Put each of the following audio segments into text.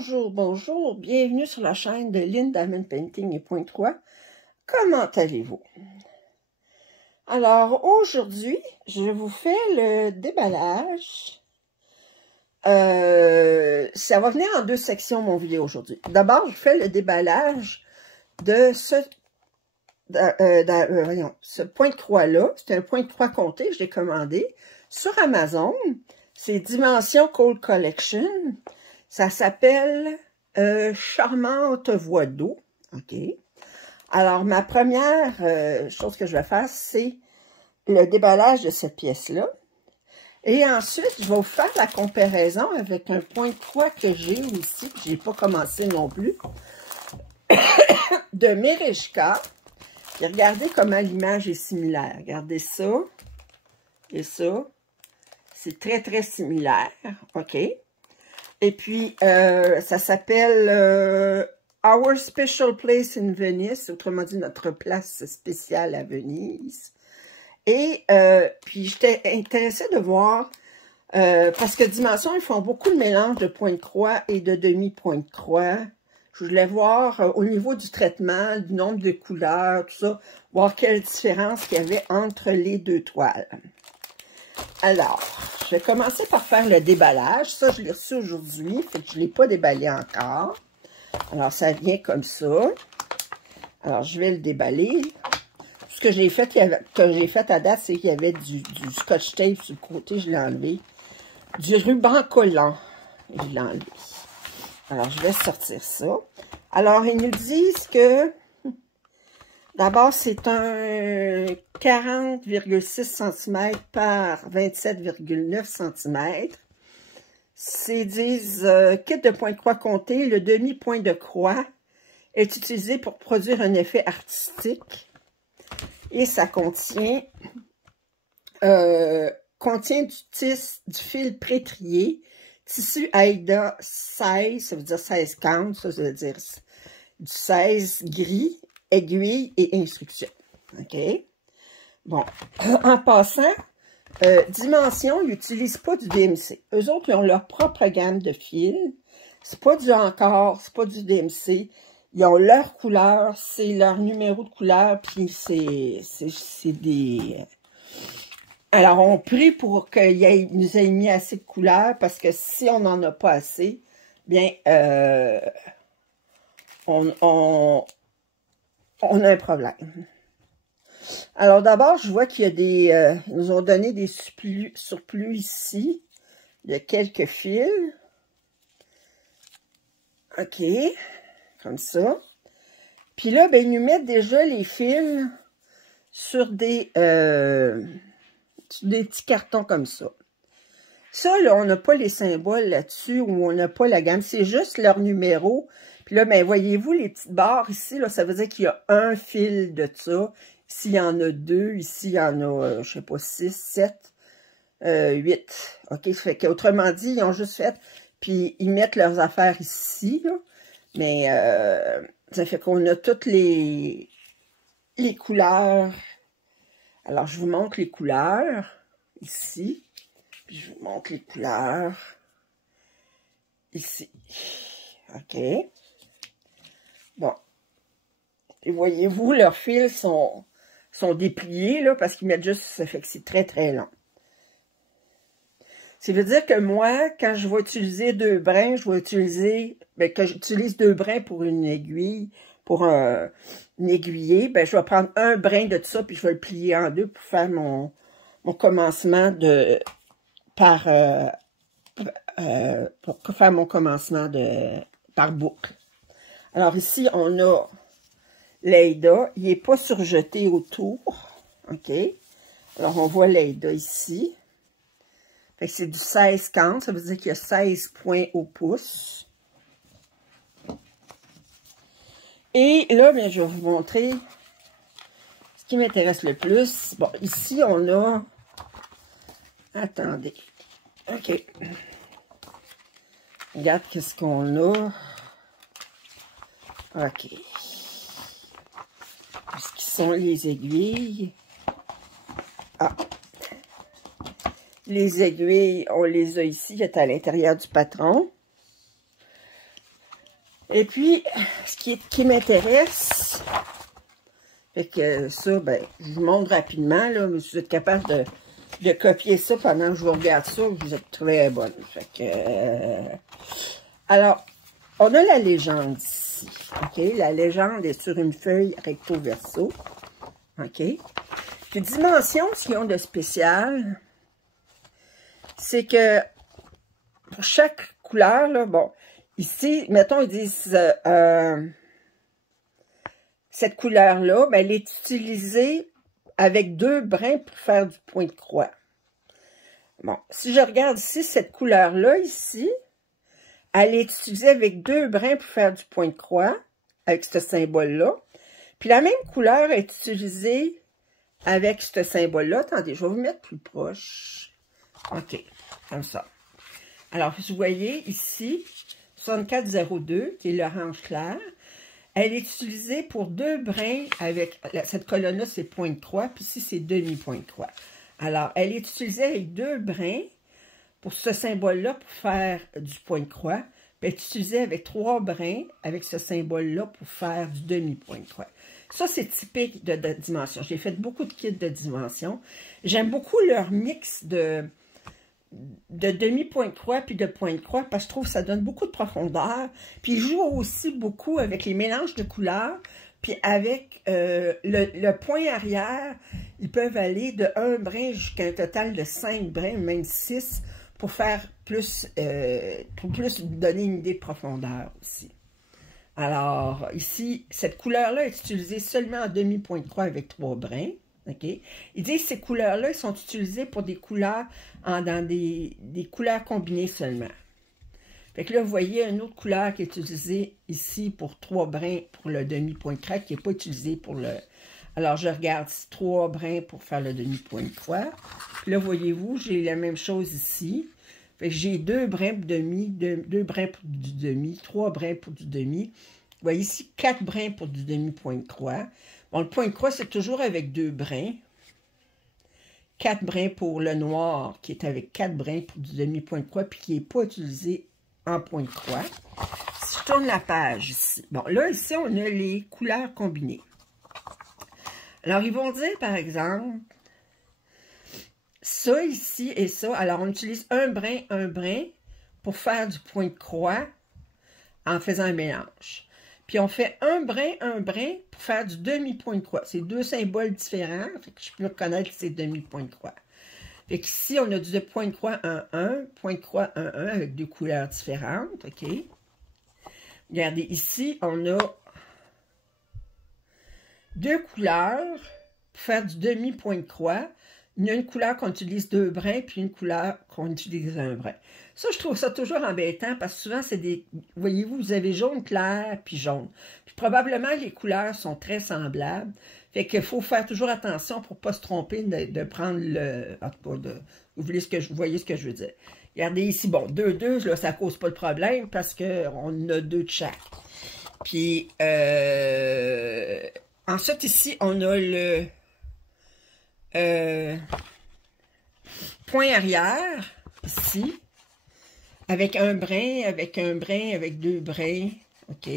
Bonjour, bonjour, bienvenue sur la chaîne de Lynn Diamond Painting et Point 3. Comment allez-vous? Alors, aujourd'hui, je vous fais le déballage. Ça va venir en deux sections, mon vidéo aujourd'hui. D'abord, je fais le déballage de ce point de croix-là. C'est un point de croix compté, je l'ai commandé sur Amazon. C'est Dimension Cold Collection. Ça s'appelle Charmante Voix d'eau. OK. Alors, ma première chose que je vais faire, c'est le déballage de cette pièce-là. Et ensuite, je vais vous faire la comparaison avec un point de croix que j'ai aussi, que je n'ai pas commencé non plus, de Mereshka. Et regardez comment l'image est similaire. Regardez ça et ça. C'est très, très similaire. OK. Et puis, ça s'appelle Our Special Place in Venice, autrement dit, notre place spéciale à Venise. Et puis, j'étais intéressée de voir, parce que Dimension, ils font beaucoup de mélange de points de croix et de demi-points de croix. Je voulais voir au niveau du traitement, du nombre de couleurs, tout ça, voir quelle différence qu'il y avait entre les deux toiles. Alors, je vais commencer par faire le déballage. Ça, je l'ai reçu aujourd'hui, fait que je ne l'ai pas déballé encore. Alors, ça vient comme ça. Alors, je vais le déballer. Ce que j'ai fait, à date, c'est qu'il y avait du scotch tape sur le côté, je l'ai enlevé. Du ruban collant, je l'ai enlevé. Alors, je vais sortir ça. Alors, ils nous disent que, d'abord, c'est un 40,6 cm par 27,9 cm. Ils disent, kit de point de croix compté, le demi-point de croix est utilisé pour produire un effet artistique. Et ça contient, du fil prétrié, tissu Aida 16, ça veut dire 16 count, ça veut dire du 16 gris, aiguille et instruction. OK? Bon, en passant, Dimension, ils n'utilisent pas du DMC. Eux autres, ils ont leur propre gamme de fils. C'est pas du Encore, c'est pas du DMC. Ils ont leur couleur, c'est leur numéro de couleur, puis c'est des... Alors, on prie pour qu'ils nous aient mis assez de couleurs, parce que si on n'en a pas assez, bien, on a un problème. Alors, d'abord, je vois qu'il y a des... ils nous ont donné des surplus ici, de quelques fils. OK. Comme ça. Puis là, ben, ils nous mettent déjà les fils sur des petits cartons comme ça. Ça, là, on n'a pas les symboles là-dessus, ou on n'a pas la gamme. C'est juste leur numéro. Puis là, ben, voyez-vous, les petites barres ici, là, ça veut dire qu'il y a un fil de ça. Ici, il y en a deux. Ici, il y en a, je sais pas, 6, 7, 8. OK? Ça fait qu'autrement dit, ils ont juste fait... Puis, ils mettent leurs affaires ici, là. Mais ça fait qu'on a toutes les couleurs. Alors, je vous montre les couleurs ici. Puis, je vous montre les couleurs ici. OK. Bon. Et voyez-vous, leurs fils sont dépliés, là, parce qu'ils mettent juste... Ça fait que c'est très, très long. Ça veut dire que moi, quand je vais utiliser deux brins, je vais utiliser, ben, que j'utilise deux brins pour une aiguille, pour un aiguiller, ben, je vais prendre un brin de ça, puis je vais le plier en deux pour faire mon commencement par boucle. Alors ici, on a l'Aida, il n'est pas surjeté autour, OK? Alors, on voit l'Aida ici. C'est du 16 count, ça veut dire qu'il y a 16 points au pouce. Et là, bien, je vais vous montrer ce qui m'intéresse le plus. Bon, ici, on a... Attendez. OK. Regarde qu'est-ce qu'on a. OK. Ce qui sont les aiguilles. Ah. Les aiguilles, on les a ici, qui est à l'intérieur du patron. Et puis, ce qui m'intéresse, fait que ça, ben, je vous montre rapidement, là, mais si vous êtes capable de copier ça pendant que je vous regarde ça, vous êtes très bonne. Fait que, alors, on a la légende ici, ok? La légende est sur une feuille recto verso, ok? Les dimensions, ce qu'ils ont de spécial, c'est que pour chaque couleur, là, bon, ici, mettons, ils disent cette couleur-là, ben, elle est utilisée avec 2 brins pour faire du point de croix. Bon, si je regarde ici, cette couleur-là, ici, elle est utilisée avec 2 brins pour faire du point de croix, avec ce symbole-là. Puis la même couleur est utilisée avec ce symbole-là. Attendez, je vais vous mettre plus proche. OK, comme ça. Alors, vous voyez ici, 6402, qui est l'orange clair. Elle est utilisée pour 2 brins avec, cette colonne-là, c'est point de croix, puis ici, c'est demi-point de croix. Alors, elle est utilisée avec 2 brins pour ce symbole-là, pour faire du point de croix. Puis elle est utilisée avec 3 brins avec ce symbole-là pour faire du demi-point de croix. Ça, c'est typique de dimension. J'ai fait beaucoup de kits de dimension. J'aime beaucoup leur mix de demi-point de croix puis de point de croix parce que je trouve que ça donne beaucoup de profondeur. Puis ils jouent aussi beaucoup avec les mélanges de couleurs. Puis avec le point arrière, ils peuvent aller de 1 brin jusqu'à un total de 5 brins, même 6, pour faire plus, pour plus donner une idée de profondeur aussi. Alors, ici, cette couleur-là est utilisée seulement en demi-point de croix avec 3 brins. Okay? Ils disent que ces couleurs-là sont utilisées pour des couleurs, dans des couleurs combinées seulement. Fait que là, vous voyez une autre couleur qui est utilisée ici pour 3 brins pour le demi-point de croix, qui n'est pas utilisée pour le... Alors, je regarde 3 brins pour faire le demi-point de croix. Puis là, voyez-vous, j'ai la même chose ici. Fait que j'ai 2 brins pour demi, 2 brins pour du demi, 3 brins pour du demi. Vous voyez ici, 4 brins pour du demi-point de croix. Bon, le point de croix, c'est toujours avec 2 brins. 4 brins pour le noir, qui est avec 4 brins pour du demi-point de croix, puis qui n'est pas utilisé en point de croix. Si je tourne la page ici. Bon, là, ici, on a les couleurs combinées. Alors, ils vont dire, par exemple, ça ici et ça. Alors, on utilise un brin pour faire du point de croix en faisant un mélange. Puis, on fait un brin pour faire du demi-point de croix. C'est 2 symboles différents. Fait que je peux reconnaître ces demi-points de croix. Fait qu'ici, on a du point de croix 1-1, point de croix 1-1 avec 2 couleurs différentes. OK? Regardez, ici, on a 2 couleurs pour faire du demi-point de croix. Il y a une couleur qu'on utilise 2 brins, puis une couleur qu'on utilise 1 brin. Ça, je trouve ça toujours embêtant, parce que souvent, c'est des... Voyez-vous, vous avez jaune clair, puis jaune. Puis probablement, les couleurs sont très semblables. Fait qu'il faut faire toujours attention pour ne pas se tromper de prendre le... En tout cas, vous voyez ce que je veux dire. Regardez ici, bon, 2-2, là, ça ne cause pas de problème, parce qu'on a 2 de chaque. Puis, ensuite, ici, on a le... point arrière, ici, avec un brin, avec 2 brins, OK?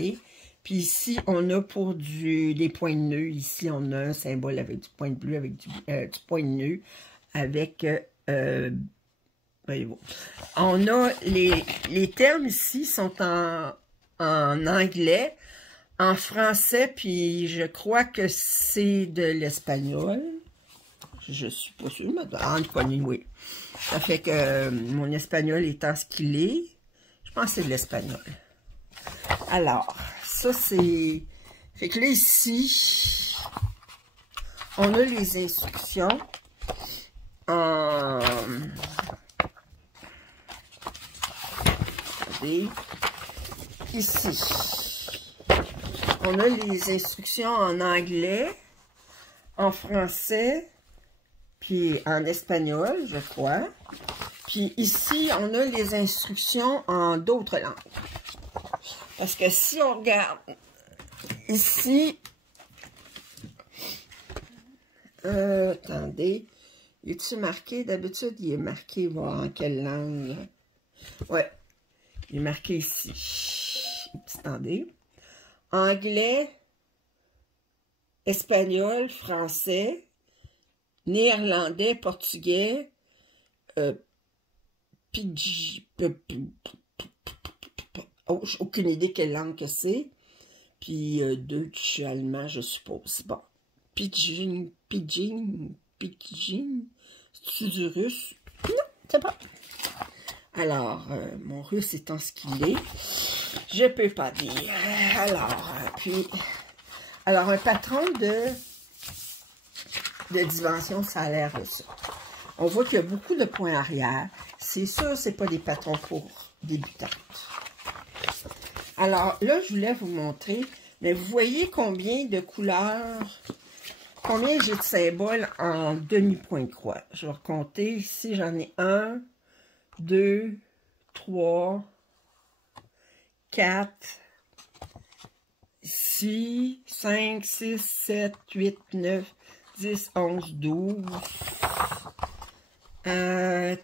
Puis ici, on a pour des points de nœud, ici, on a un symbole avec du point de bleu, avec du point de nœud, avec, voyez-vous. On a, les termes ici sont en anglais, en français, puis je crois que c'est de l'espagnol. Je suis pas sûre, mais oui. Ça fait que mon espagnol étant ce qu'il est, je pense que c'est de l'espagnol. Alors, ça c'est... Fait que là, ici, on a les instructions en... Regardez. Ici, on a les instructions en anglais, en français, puis en espagnol, je crois. Puis ici, on a les instructions en d'autres langues. Parce que si on regarde ici, attendez, est-il marqué? D'habitude, il est marqué, voir en quelle langue. Ouais, il est marqué ici. attendez, anglais, espagnol, français, néerlandais, portugais, pidgin, oh, j'ai aucune idée quelle langue que c'est, puis Deutsch, allemand, je suppose. Bon, pidgin, c'est du russe? Non, c'est pas. Alors, mon russe étant ce qu'il est, je peux pas dire. Alors, un patron de dimension, ça a l'air de ça. On voit qu'il y a beaucoup de points arrière. C'est sûr, c'est pas des patrons pour débutantes. Alors, là, je voulais vous montrer, mais vous voyez combien de couleurs, combien j'ai de symboles en demi-point de croix. Je vais compter. Ici, j'en ai 1, 2, 3, 4, 6, 5, 6, 7, 8, 9, 10, 11, 12,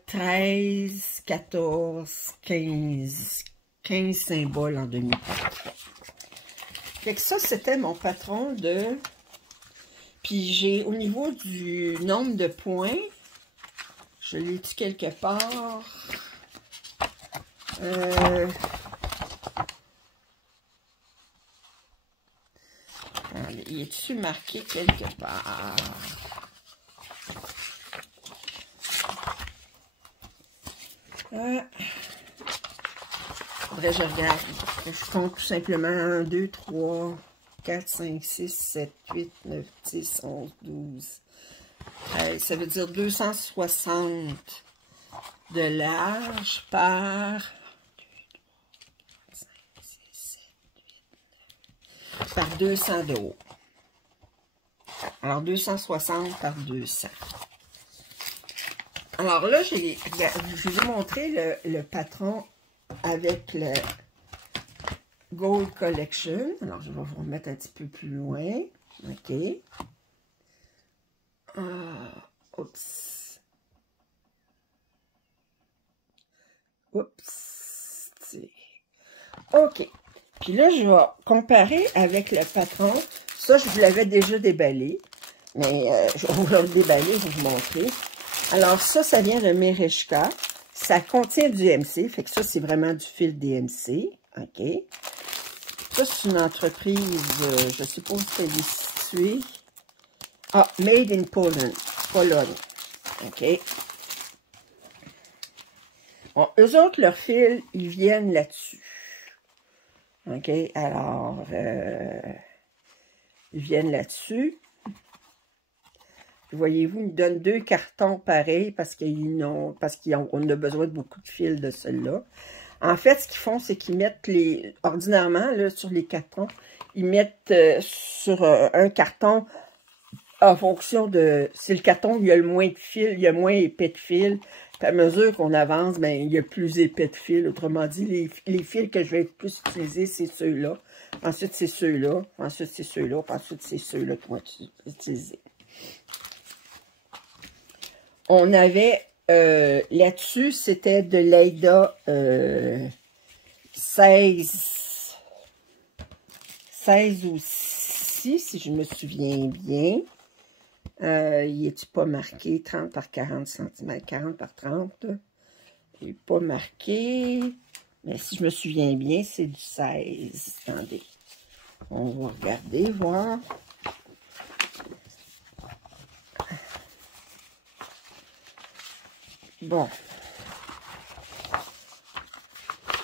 13, 14, 15 symboles en demi-point. Fait que ça, c'était mon patron de... Puis j'ai, au niveau du nombre de points, je l'ai dit quelque part. Il est-tu marqué quelque part? Faudrait que je regarde. Je compte tout simplement 1, 2, 3, 4, 5, 6, 7, 8, 9, 10, 11, 12. Ça veut dire 260 de large par 200 de haut. Alors, 260 par 200. Alors là, je vous ai montré le patron avec le Gold Collection. Alors, je vais vous remettre un petit peu plus loin. OK. Oups. Oups. OK. Puis là, je vais comparer avec le patron. Ça, je vous l'avais déjà déballé. Mais je vais vous le déballer, je vais vous montrer. Alors, ça vient de Mereshka. Ça contient du DMC. Fait que ça, c'est vraiment du fil DMC. OK. Ça, c'est une entreprise, je suppose qu'elle est située. Ah, Made in Poland. Pologne. OK. Bon, eux autres, leurs fils, ils viennent là-dessus. OK, alors, ils viennent là-dessus. Voyez-vous, ils me donnent 2 cartons pareils parce qu'on a besoin de beaucoup de fils de ceux-là. En fait, ce qu'ils font, c'est qu'ils mettent ordinairement, là, sur les cartons, ils mettent sur un carton en fonction de, si le carton, il y a le moins de fils, il y a moins épais de fils. Puis à mesure qu'on avance, ben, il y a plus épais de fils. Autrement dit, les fils que je vais plus utiliser, c'est ceux-là. Ensuite, c'est ceux-là. Ensuite, c'est ceux-là. Puis ensuite, c'est ceux-là qu'on va utiliser. On avait, là-dessus, c'était de l'Aida 16 aussi, si je me souviens bien. Il n'est pas marqué 30 par 40 cm, 40 par 30. Il n'est pas marqué. Mais si je me souviens bien, c'est du 16. Attendez. On va regarder, voir. Bon.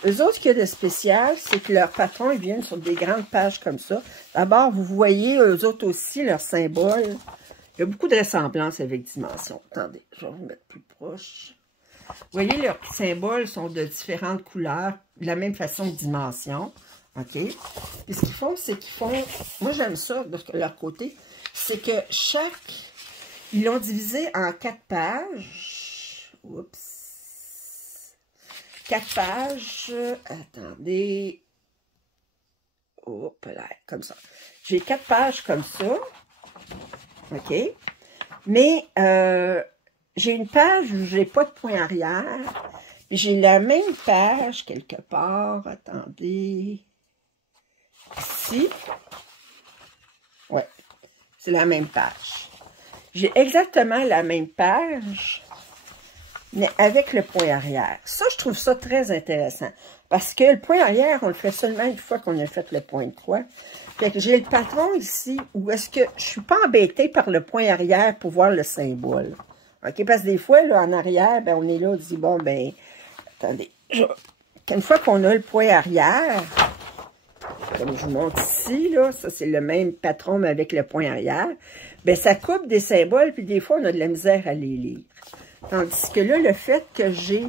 Eux autres, ce qu'il y a de spécial, c'est que leurs patrons, ils viennent sur des grandes pages comme ça. D'abord, vous voyez, eux autres aussi, leurs symboles. Il y a beaucoup de ressemblances avec Dimension. Attendez, je vais vous mettre plus proche. Vous voyez, leurs symboles sont de différentes couleurs, de la même façon que Dimension. OK? Puis ce qu'ils font, c'est qu'ils font... Moi, j'aime ça de leur côté. C'est que ils l'ont divisé en 4 pages. Oups. 4 pages. Attendez. Hop là, comme ça. J'ai 4 pages comme ça. OK? Mais j'ai une page où j'ai pas de point arrière. Puis j'ai la même page quelque part. Attendez. ici, ouais, c'est la même page. J'ai exactement la même page, mais avec le point arrière. Ça, je trouve ça très intéressant. Parce que le point arrière, on le fait seulement une fois qu'on a fait le point de croix. Fait que j'ai le patron ici, où est-ce que je suis pas embêtée par le point arrière pour voir le symbole. OK? Parce que des fois, là, en arrière, ben, on est là, on dit, bon, ben, attendez. Une fois qu'on a le point arrière, comme je vous montre ici, là, ça, c'est le même patron, mais avec le point arrière, ben, ça coupe des symboles, puis des fois, on a de la misère à les lire. Tandis que là, le fait que j'ai,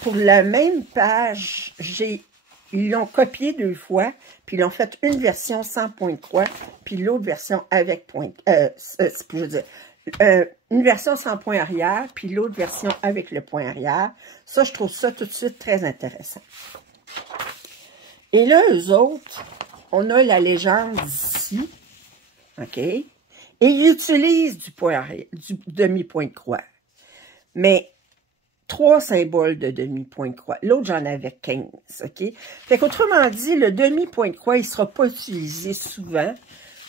pour la même page, ils l'ont copié 2 fois, puis ils l'ont fait une version sans point de croix, puis l'autre version avec point, je veux dire, une version sans point arrière, puis l'autre version avec le point arrière. Ça, je trouve ça tout de suite très intéressant. Et là, eux autres, on a la légende ici, OK? Et ils utilisent du point arrière, du demi-point de croix. Mais 3 symboles de demi-point de croix. L'autre, j'en avais 15, OK? Fait qu'autrement dit, le demi-point de croix, il ne sera pas utilisé souvent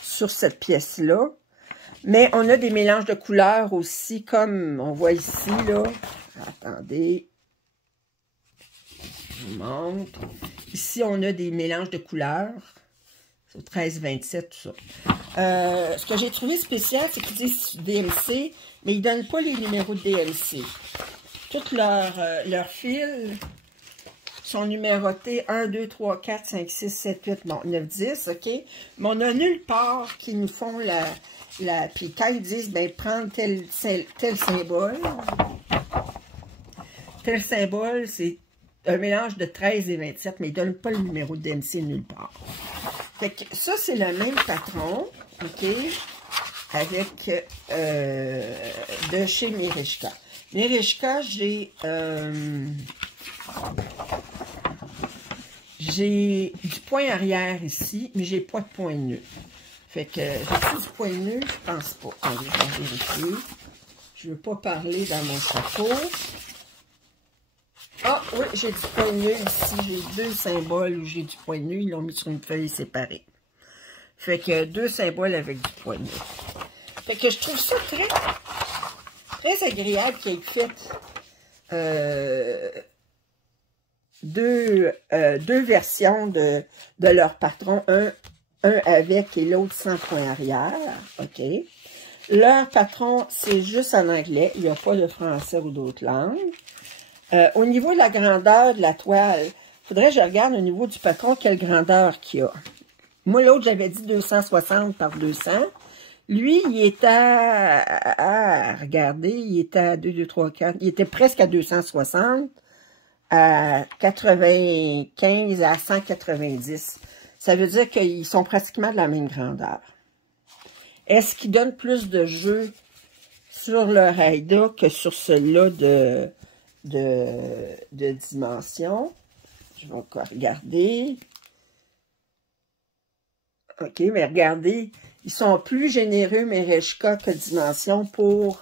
sur cette pièce-là. Mais on a des mélanges de couleurs aussi, comme on voit ici, là. Attendez. Je vous montre. Ici, on a des mélanges de couleurs. C'est 13, 27, tout ça. Ce que j'ai trouvé spécial, c'est qu'ils disent DMC, mais ils ne donnent pas les numéros de DMC. Tous leurs fils sont numérotés 1, 2, 3, 4, 5, 6, 7, 8, bon, 9, 10, OK? Mais on n'a nulle part qui nous font puis quand ils disent, ben, prendre tel symbole, c'est un mélange de 13 et 27, mais ils ne donnent pas le numéro de DMC nulle part. Fait que ça, c'est le même patron, OK? Avec de chez Mirishka. Mirishka, j'ai du point arrière ici, mais j'ai pas de point nœud. Fait que j'ai-tu du point nœud? Je pense pas. Attendez, je vais vérifier. Je veux pas parler dans mon chapeau. Ah oui, j'ai du point nœud ici. J'ai 2 symboles où j'ai du point nœud. Ils l'ont mis sur une feuille séparée. Fait que 2 symboles avec du point nœud. Fait que je trouve ça très agréable qu'ils aient fait deux versions de leur patron, un avec et l'autre sans point arrière, OK? Leur patron, c'est juste en anglais, il n'y a pas de français ou d'autres langues. Au niveau de la grandeur de la toile, il faudrait que je regarde au niveau du patron quelle grandeur qu'il y a. Moi, l'autre, j'avais dit 260 par 200. Lui, il était regardez, il était à 2, 2, 3, 4, il était presque à 260, à 95, à 190. Ça veut dire qu'ils sont pratiquement de la même grandeur. Est-ce qu'ils donnent plus de jeu sur le Raida que sur celui-là de dimension? Je vais encore regarder. OK, mais regardez, ils sont plus généreux, Mirishka, que Dimension pour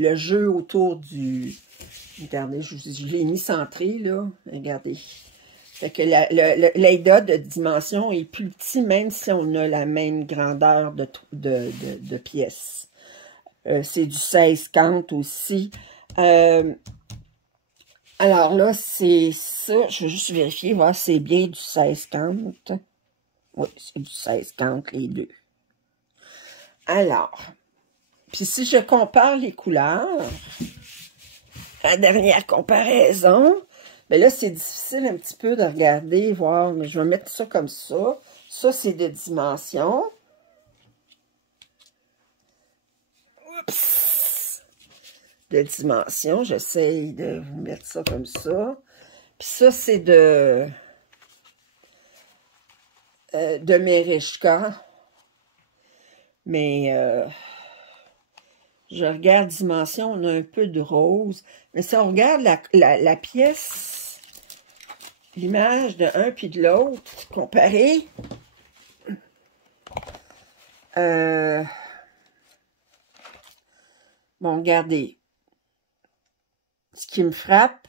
le jeu autour du... Regardez, je l'ai mis centré, là. Regardez. Fait que l'AIDA de Dimension est plus petit, même si on a la même grandeur de pièces. C'est du 16-50 aussi. Alors là, c'est ça. Je vais juste vérifier, voir si c'est bien du 16-50. Oui, c'est du 16-50, les deux. Alors, puis si je compare les couleurs, la dernière comparaison, mais là, c'est difficile un petit peu de regarder, voir, mais je vais mettre ça comme ça. Ça, c'est de dimension. Oups! De dimension, j'essaye de vous mettre ça comme ça. Puis ça, c'est de Mirishka. Mais je regarde dimension, on a un peu de rose. Mais si on regarde la pièce, l'image de un puis de l'autre, comparée, bon, regardez. Ce qui me frappe,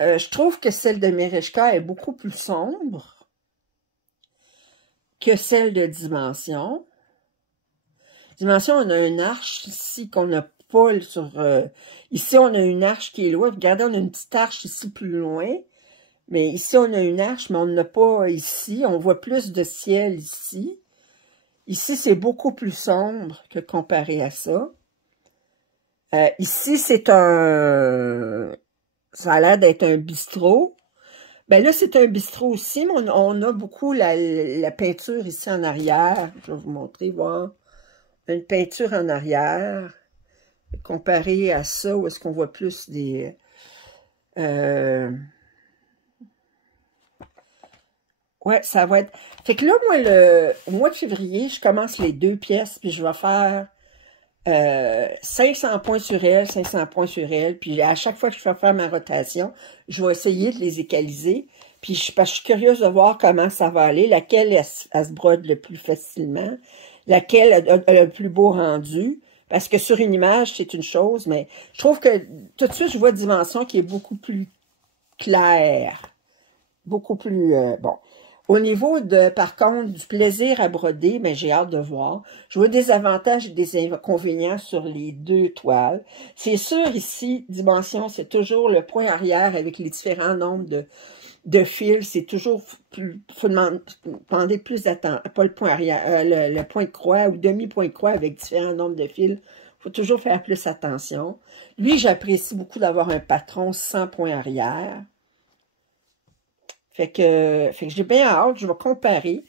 Je trouve que celle de Mereshka est beaucoup plus sombre que celle de Dimension. Dimension, on a une arche ici qu'on n'a pas sur... ici, on a une arche qui est loin. Regardez, on a une petite arche ici plus loin. Mais ici, on a une arche, mais on n'a pas ici. On voit plus de ciel ici. Ici, c'est beaucoup plus sombre que comparé à ça. Ici, c'est un... Ça a l'air d'être un bistrot. Ben là, c'est un bistrot aussi, mais on a beaucoup la peinture ici en arrière. Je vais vous montrer, voir. Une peinture en arrière. Comparé à ça, où est-ce qu'on voit plus des... Ouais, ça va être... Fait que là, moi, au mois de février, je commence les 2 pièces, puis je vais faire 500 points sur elle, 500 points sur elle, puis à chaque fois que je vais faire ma rotation, je vais essayer de les égaliser, puis parce que je suis curieuse de voir comment ça va aller, laquelle elle se brode le plus facilement, laquelle a le plus beau rendu, parce que sur une image, c'est une chose, mais je trouve que tout de suite, je vois Dimension qui est beaucoup plus claire, beaucoup plus... bon. Au niveau, par contre, du plaisir à broder, mais j'ai hâte de voir. Je vois des avantages et des inconvénients sur les 2 toiles. C'est sûr, ici, Dimension, c'est toujours le point arrière avec les différents nombres de fils. C'est toujours plus... faut demander plus d'attention. Pas le point arrière, le point de croix ou demi-point de croix avec différents nombres de fils. Il faut toujours faire plus attention. Lui, j'apprécie beaucoup d'avoir un patron sans point arrière. Fait que j'ai bien hâte, je vais comparer.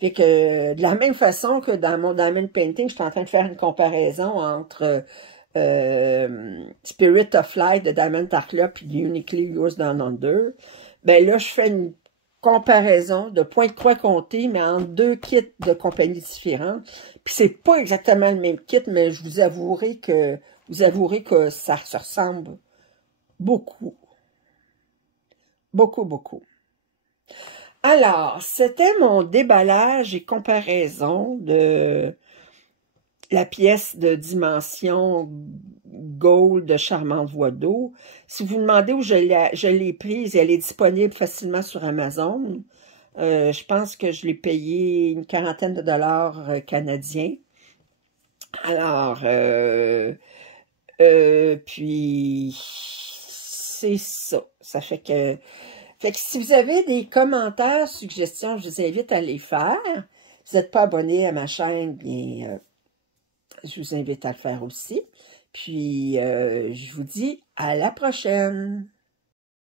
Fait que de la même façon que dans mon Diamond Painting, je suis en train de faire une comparaison entre Spirit of Light de Diamond Art Club et Uniquely Yours Down Under. Ben là, je fais une comparaison de points de croix comptés, mais en 2 kits de compagnies différentes. Puis c'est pas exactement le même kit, mais je vous avouerai que ça se ressemble beaucoup. Beaucoup, beaucoup. Alors, c'était mon déballage et comparaison de la pièce de Dimension Gold de Charmante Voix d'eau. Si vous vous demandez où je l'ai prise, elle est disponible facilement sur Amazon. Je pense que je l'ai payé une quarantaine de dollars canadiens. Alors, puis, c'est ça. Ça fait que... Fait que si vous avez des commentaires, suggestions, je vous invite à les faire. Si vous n'êtes pas abonné à ma chaîne, bien, je vous invite à le faire aussi. Puis, je vous dis à la prochaine.